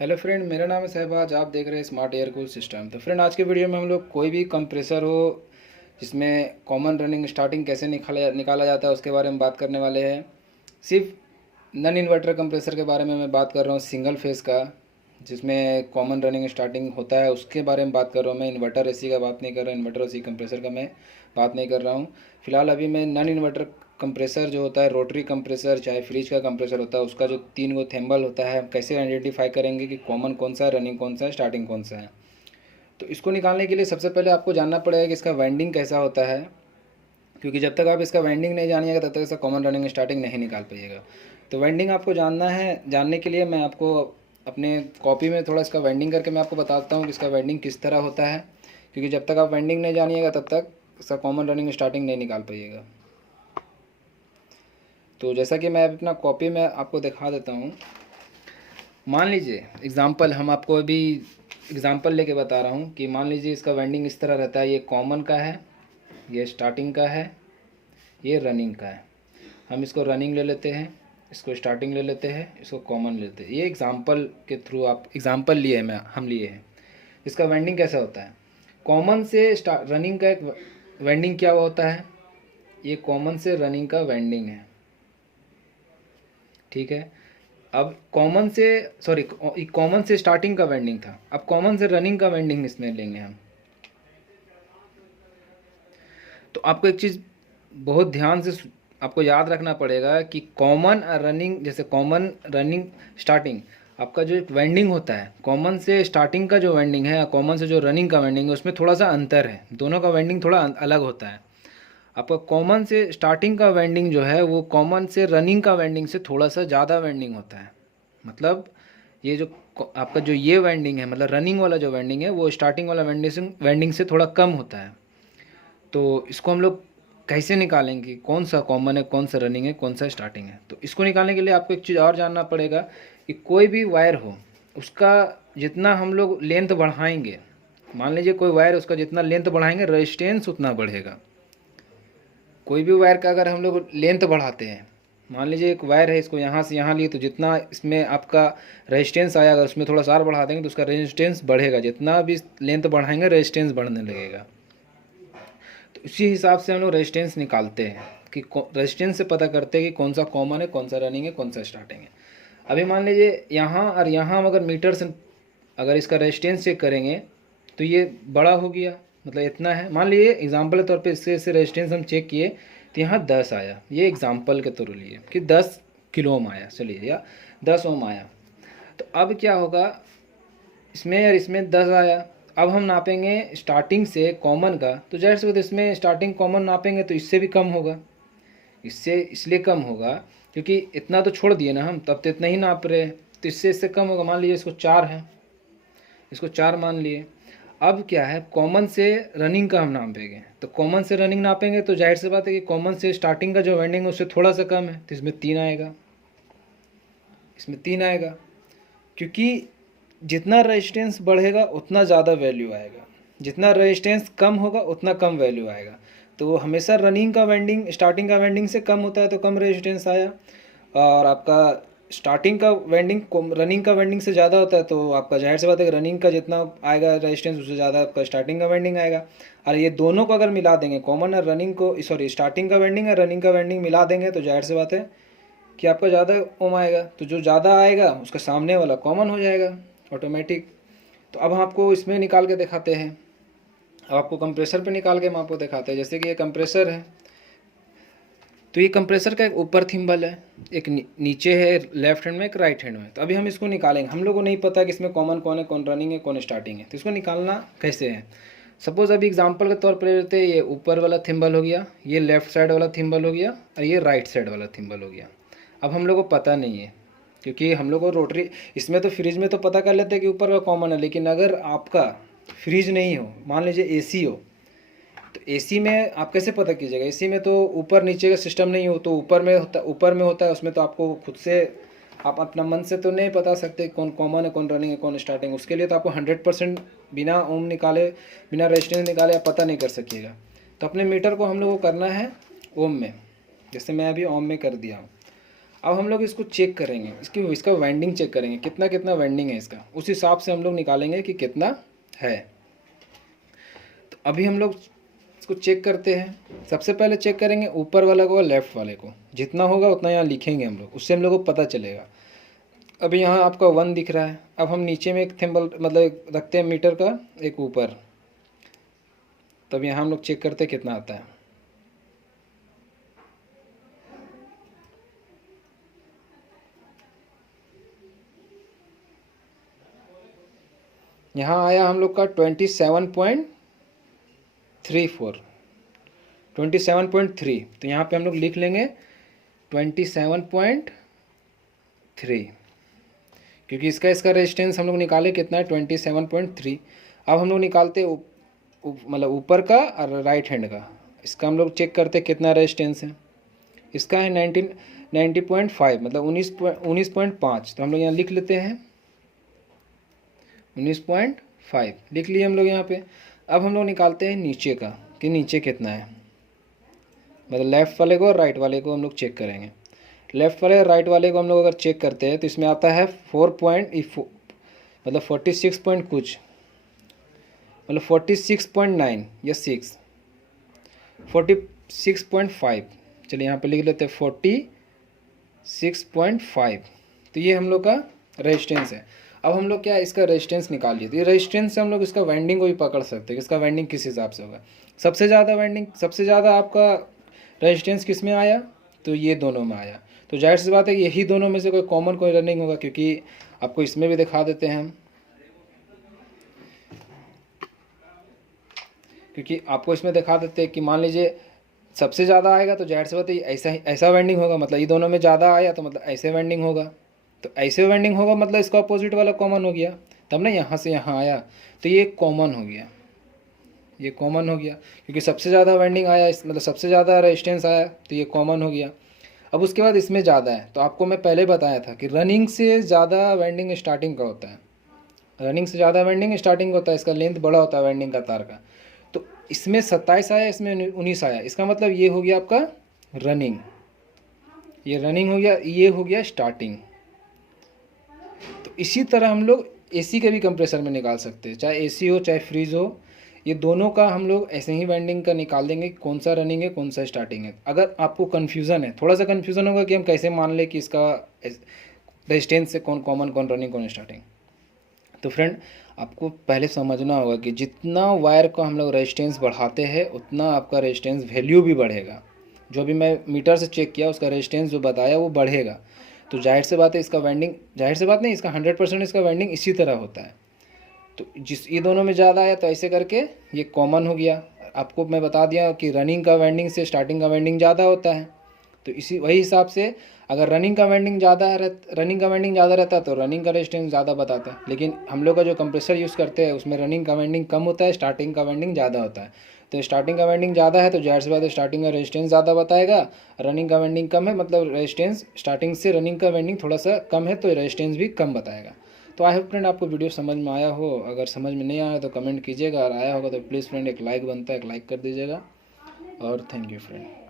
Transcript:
Hello friend, मेरा नाम है सहबाज। आप देख रहे हैं स्मार्ट एयर कूल सिस्टम। तो फ्रेंड, आज के वीडियो में हम लोग कोई भी कंप्रेसर हो जिसमें कॉमन रनिंग स्टार्टिंग कैसे निकाला जाता है उसके बारे में बात करने वाले हैं। सिर्फ नन इन्वर्टर कंप्रेसर के बारे में मैं बात कर रहा हूँ, सिंगल फेस का जिसमें कॉमन रनिंग स्टार्टिंग होता है उसके बारे में बात कर रहा हूँ। मैं इन्वर्टर एसी का बात नहीं कर रहा, इन्वर्टर एसी कंप्रेसर का मैं बात नहीं कर रहा हूँ। फिलहाल अभी मैं नन इन्वर्टर कंप्रेसर जो होता है, रोटरी कंप्रेसर चाहे फ्रिज का कंप्रेसर होता है, उसका जो 3 गो थैम्बल होता है, हम कैसे आइडेंटिफाई करेंगे कि कॉमन कौन सा है, रनिंग कौन सा है, स्टार्टिंग कौन सा है। तो इसको निकालने के लिए सबसे पहले आपको जानना पड़ेगा कि इसका वाइंडिंग कैसा होता है, क्योंकि जब तक आप इसका वाइंडिंग नहीं जानिएगा तब तक इसका कॉमन रनिंग स्टार्टिंग नहीं निकाल पाइएगा। तो वाइंडिंग आपको जानना है। जानने के लिए मैं आपको अपने कॉपी में थोड़ा इसका वाइंडिंग करके मैं आपको बताता हूँ कि इसका वाइंडिंग किस तरह होता है, क्योंकि जब तक आप वाइंडिंग नहीं जानिएगा तब तक इसका कॉमन रनिंग स्टार्टिंग नहीं निकाल पाइएगा। तो जैसा कि मैं अपना कॉपी में आपको दिखा देता हूँ। मान लीजिए एग्ज़ाम्पल, हम आपको अभी एग्ज़ाम्पल लेके बता रहा हूँ कि मान लीजिए इसका वाइंडिंग इस तरह रहता है। ये कॉमन का है, ये स्टार्टिंग का है, ये रनिंग का है। हम इसको रनिंग ले लेते हैं, इसको स्टार्टिंग ले लेते हैं, इसको कॉमन लेते हैं। ये एग्ज़ाम्पल के थ्रू आप एग्ज़ाम्पल लिए मैं हम लिए हैं। इसका वाइंडिंग कैसा होता है, कॉमन से रनिंग का एक वाइंडिंग क्या होता है, ये कॉमन से रनिंग का वाइंडिंग है, ठीक है। अब कॉमन से स्टार्टिंग का वाइंडिंग था, अब कॉमन से रनिंग का वाइंडिंग इसमें लेंगे हम। तो आपको एक चीज़ बहुत ध्यान से आपको याद रखना पड़ेगा कि कॉमन और रनिंग, जैसे कॉमन रनिंग स्टार्टिंग, आपका जो एक वाइंडिंग होता है, कॉमन से स्टार्टिंग का जो वाइंडिंग है, कॉमन से जो रनिंग का वाइंडिंग है, उसमें थोड़ा सा अंतर है। दोनों का वाइंडिंग थोड़ा अलग होता है। आपका कॉमन से स्टार्टिंग का वाइंडिंग जो है वो कॉमन से रनिंग का वाइंडिंग से थोड़ा सा ज़्यादा वाइंडिंग होता है। मतलब ये जो आपका जो ये वाइंडिंग है, मतलब रनिंग वाला जो वाइंडिंग है, वो स्टार्टिंग वाला वाइंडिंग से थोड़ा कम होता है। तो इसको हम लोग कैसे निकालेंगे, कौन सा कॉमन है, कौन सा रनिंग है, कौन सा स्टार्टिंग है। तो इसको निकालने के लिए आपको एक चीज़ और जानना पड़ेगा कि कोई भी वायर हो, उसका जितना हम लोग लेंथ बढ़ाएंगे, मान लीजिए कोई वायर, उसका जितना लेंथ बढ़ाएंगे रेजिस्टेंस उतना बढ़ेगा। कोई भी वायर का अगर हम लोग लेंथ बढ़ाते हैं, मान लीजिए एक वायर है, इसको यहाँ से यहाँ लिए, तो जितना इसमें आपका रेजिस्टेंस आया, अगर उसमें थोड़ा सा और बढ़ा देंगे तो उसका रेजिस्टेंस बढ़ेगा। जितना भी लेंथ बढ़ाएंगे रेजिस्टेंस बढ़ने लगेगा। तो उसी हिसाब से हम लोग रेजिस्टेंस निकालते हैं कि रेजिस्टेंस से पता करते हैं कि कौन सा कॉमन है, कौन सा रनिंग है, कौन सा स्टार्टिंग है। अभी मान लीजिए यहाँ और यहाँ हम अगर मीटर से अगर इसका रेजिस्टेंस चेक करेंगे तो ये बड़ा हो गया, मतलब इतना है। मान लीजिए एग्जांपल के तौर पे इससे रेजिस्टेंस हम चेक किए तो यहाँ 10 आया, ये एग्जांपल के थ्रू लिए कि 10 किलो ओम आया, चलिए, या 10 ओम आया। तो अब क्या होगा, इसमें और इसमें 10 आया। अब हम नापेंगे स्टार्टिंग से कॉमन का, तो जाहिर सी बात है इसमें स्टार्टिंग कॉमन नापेंगे तो इससे भी कम होगा। इससे इसलिए कम होगा क्योंकि इतना तो छोड़ दिए ना हम, तब तो इतना ही नाप रहे हैं, तो इससे कम होगा। मान लीजिए इसको 4 है, इसको 4 मान लिए। अब क्या है, कॉमन से रनिंग का हम नापेंगे, तो कॉमन से रनिंग नापेंगे तो जाहिर सी बात है कि कॉमन से स्टार्टिंग का जो वाइंडिंग है उससे थोड़ा सा कम है, तो इसमें 3 आएगा, इसमें 3 आएगा। क्योंकि जितना रेजिस्टेंस बढ़ेगा उतना ज़्यादा वैल्यू आएगा, जितना रेजिस्टेंस कम होगा उतना कम वैल्यू आएगा। तो हमेशा रनिंग का वाइंडिंग स्टार्टिंग का वाइंडिंग से कम होता है तो कम रेजिस्टेंस आया, और आपका स्टार्टिंग का वाइंडिंग रनिंग का वाइंडिंग से ज़्यादा होता है तो आपका जाहिर सी बात है कि रनिंग का जितना आएगा रेजिस्टेंस उससे ज़्यादा आपका स्टार्टिंग का वाइंडिंग आएगा। और ये दोनों को अगर मिला देंगे, कॉमन और रनिंग को, सॉरी स्टार्टिंग का वाइंडिंग और रनिंग का वाइंडिंग मिला देंगे तो जाहिर सी बात है कि आपका ज़्यादा ओम आएगा। तो जो ज़्यादा आएगा उसका सामने वाला कॉमन हो जाएगा ऑटोमेटिक। तो अब हम आपको इसमें निकाल के दिखाते हैं। अब आपको कंप्रेसर पे निकाल के हम आपको दिखाते हैं। जैसे कि ये कंप्रेसर है, तो ये कंप्रेसर का एक ऊपर थिम्बल है, एक नीचे है लेफ्ट हैंड में, एक राइट हैंड में। तो अभी हम इसको निकालेंगे। हम लोग को नहीं पता कि इसमें कॉमन कौन है, कौन रनिंग है, कौन स्टार्टिंग है। तो इसको निकालना कैसे है, सपोज़ अभी एग्जांपल के तौर पर लेते हैं, ये ऊपर वाला थिम्बल हो गया, ये लेफ्ट साइड वाला थिम्बल हो गया, और ये राइट साइड वाला थिम्बल हो गया। अब हम लोग को पता नहीं है क्योंकि हम लोग को रोटरी, इसमें तो फ्रिज में तो पता कर लेते हैं कि ऊपर का कॉमन है, लेकिन अगर आपका फ्रिज नहीं हो, मान लीजिए एसी हो, तो एसी में आप कैसे पता कीजिएगा। एसी में तो ऊपर नीचे का सिस्टम नहीं हो, तो ऊपर में होता है, उसमें तो आपको खुद से आप अपना मन से तो नहीं बता सकते कौन कॉमन है, कौन रनिंग है, कौन स्टार्टिंग। उसके लिए तो आपको 100% बिना ओम निकाले, बिना रेजिस्टेंस निकाले आप पता नहीं कर सकिएगा। तो अपने मीटर को हम लोग को करना है ओम में, जैसे मैं अभी ओम में कर दिया हूँ। अब हम लोग इसको चेक करेंगे, इसका वाइंडिंग चेक करेंगे, कितना कितना वाइंडिंग है इसका, उस हिसाब से हम लोग निकालेंगे कि कितना है। तो अभी हम लोग इसको चेक करते हैं। सबसे पहले चेक करेंगे ऊपर वाला को और लेफ़्ट वाले को, जितना होगा उतना यहाँ लिखेंगे हम लोग, उससे हम लोग को पता चलेगा। अभी यहाँ आपका 1 दिख रहा है। अब हम नीचे में एक थिम्बल मतलब रखते हैं मीटर का एक ऊपर, तब यहाँ हम लोग चेक करते हैं कितना आता है। यहाँ आया हम लोग का 27.3 तो यहाँ पे हम लोग लिख लेंगे 27.3, क्योंकि इसका रेजिस्टेंस हम लोग निकाले कितना है 27.3। अब हम लोग निकालते मतलब ऊपर का और राइट हैंड का, इसका हम लोग चेक करते कितना रेजिस्टेंस है। इसका है 90.5 मतलब 19.5, तो हम लोग यहाँ लिख लेते हैं 19.5 लिख लिए हम लोग यहाँ पे। अब हम लोग निकालते हैं नीचे का कि नीचे कितना है, मतलब लेफ़्ट वाले को और राइट वाले को हम लोग चेक करेंगे। लेफ़्ट वाले और राइट वाले को हम लोग अगर चेक करते हैं तो इसमें आता है मतलब 46 पॉइंट कुछ, मतलब 46.9 या 46.5। चलिए यहाँ पे लिख लेते हैं 46.5। तो ये हम लोग का रेजिस्टेंस है। अब हम लोग क्या इसका रेजिस्टेंस निकाल लिए, तो ये रेजिस्टेंस से हम लोग इसका वाइंडिंग को भी पकड़ सकते हैं कि इसका वाइंडिंग किस हिसाब से होगा। सबसे ज़्यादा आपका रेजिस्टेंस किस में आया, तो ये दोनों में आया। तो जाहिर सी बात है कि यही दोनों में से कोई कॉमन कोई रनिंग होगा, क्योंकि आपको इसमें भी दिखा देते हैं हम, क्योंकि आपको इसमें दिखा देते हैं कि मान लीजिए सबसे ज़्यादा आएगा तो जाहिर सी बात है ऐसा वेंडिंग होगा, मतलब ये दोनों में ज़्यादा आया तो मतलब ऐसे वेंडिंग होगा। तो ऐसे वेंडिंग होगा मतलब इसका अपोजिट वाला कॉमन हो गया, तब ना यहाँ से यहाँ आया तो ये कॉमन हो गया, ये कॉमन हो गया क्योंकि सबसे ज़्यादा वेंडिंग आया, मतलब सबसे ज़्यादा रेजिस्टेंस आया तो ये कॉमन हो गया। अब उसके बाद इसमें ज़्यादा है, तो आपको मैं पहले बताया था कि रनिंग से ज़्यादा वेंडिंग स्टार्टिंग का होता है, रनिंग से ज़्यादा वेंडिंग स्टार्टिंग होता है, इसका लेंथ बड़ा होता है वेंडिंग का तार का। तो इसमें 27 आया, इसमें 19 आया, इसका मतलब ये हो गया आपका रनिंग, ये रनिंग हो गया, ये हो गया स्टार्टिंग। तो इसी तरह हम लोग एसी के भी कंप्रेसर में निकाल सकते हैं, चाहे एसी हो चाहे फ्रीज हो, ये दोनों का हम लोग ऐसे ही वेंडिंग का निकाल देंगे कौन सा रनिंग है कौन सा स्टार्टिंग है। अगर आपको कन्फ्यूज़न है, थोड़ा सा कन्फ्यूज़न होगा कि हम कैसे मान लें कि इसका रेजिस्टेंस से कौन कॉमन कौन रनिंग कौन स्टार्टिंग, तो फ्रेंड आपको पहले समझना होगा कि जितना वायर का हम लोग रेजिस्टेंस बढ़ाते हैं उतना आपका रेजिस्टेंस वैल्यू भी बढ़ेगा। जो भी मैं मीटर से चेक किया उसका रेजिस्टेंस जो बताया वो बढ़ेगा। तो जाहिर से बात है इसका वाइंडिंग, जाहिर से बात नहीं, इसका 100% इसका वाइंडिंग इसी तरह होता है। तो ये दोनों में ज़्यादा आया तो ऐसे करके ये कॉमन हो गया। आपको मैं बता दिया कि रनिंग का वाइंडिंग से स्टार्टिंग का वाइंडिंग ज़्यादा होता है, तो वही हिसाब से अगर रनिंग का वाइंडिंग ज़्यादा रहता है तो रनिंग का रेजिस्टेंस ज़्यादा बताता है। लेकिन हम लोग का जो कंप्रेसर यूज़ करते हैं उसमें रनिंग का वाइंडिंग कम होता है, स्टार्टिंग का वाइंडिंग ज़्यादा होता है। तो स्टार्टिंग का वाइंडिंग ज़्यादा है तो जाहिर सी बात है स्टार्टिंग का रेजिस्टेंस ज़्यादा बताएगा, रनिंग का वाइंडिंग कम है मतलब रेजिस्टेंस स्टार्टिंग से रनिंग का वाइंडिंग थोड़ा सा कम है तो रेजिस्टेंस भी कम बताएगा। तो आई होप फ्रेंड आपको वीडियो समझ में आया हो। अगर समझ में नहीं आया तो कमेंट कीजिएगा, और आया होगा तो प्लीज़ फ्रेंड एक लाइक बनता है, एक लाइक कर दीजिएगा। और थैंक यू फ्रेंड।